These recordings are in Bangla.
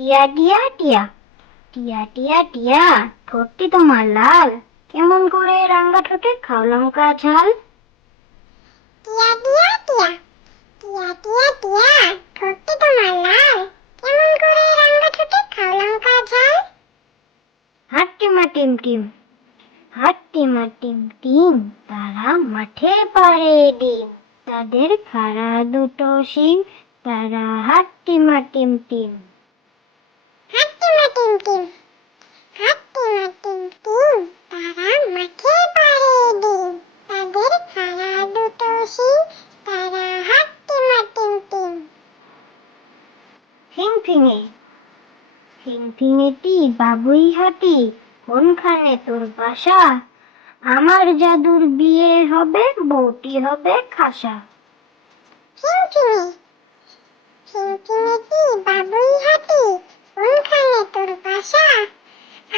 টিয়া টিয়া টিয়া টিয়া টিয়া টিয়া, ঠোঁটটি তোমার লাল, কেমন করে রাঙা ঠোঁটে খাও লঙ্কা ঝাল? টিয়া টিয়া টিয়া টিয়া টিয়া টিয়া, ঠোঁটটি তোমার লাল, কেমন করে রাঙা ঠোঁটে খাও লঙ্কা ঝাল? হাট্টিমা টিম টিম, হাট্টিমা টিম টিম, তারা মাঠে পাড়ে ডিম, তাদের খাড়া দুটো শিং, তারা হাট্টিমা টিম টিম। হাট্টিমা টিম টিম, হাট্টিমা টিম টিম, তারা মাঠে পাড়ে ডিম, তাদের খাড়া দুটো শিং, তারা হাট্টিমা টিম টিম। ফিংফিঙে, ফিংফিঙেটি বাবুই হাতি, কোনখানে তোর বাসা? আমার জাদুর বিয়ে হবে, বউটি হবে খাসা। ফিংফিঙে, ফিংফিঙেটি বাবুই হাতি, কোনখানে তোর বাসা?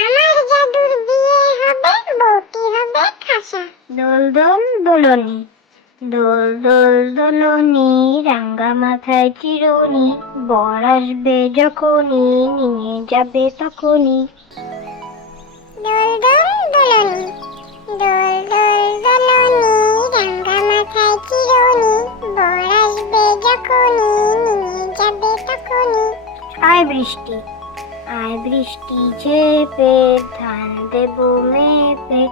আমার জাদুর বিয়ে হবে, বউটি হবে খাসা। দোল দোল দোলনি, দোল দোল দোলনি, রাঙ্গা মাথায় চিরুনি, বর আসবে যখনই, নিয়ে যাবে তখনই। দোল দোল দোলনি, দোল দোল দোলনি, রাঙা মাথায় চিরুনি, বর আসবে যখনই, নিয়ে যাবে তখনই। আয় বৃষ্টি, আয় বৃষ্টি ঝেপে, ধান দেবো মেপে,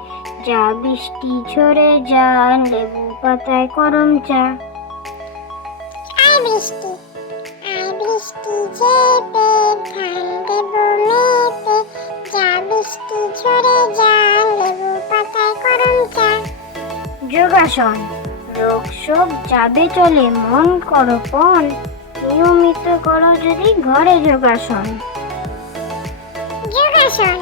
যা বৃষ্টি ঝরে যা, লেবু পাতায় করম চা। আয় বৃষ্টি, আয় বৃষ্টি ঝেপে, ধান দেবো মেপে, যা বৃষ্টি ঝরে যা, লেবু পাতায় করম চা। যোগাসন, রোগ শোক যাবে চলে, মন করো পণ, নিয়মিত করো যদি ঘরে যোগাসন। যোগাসন,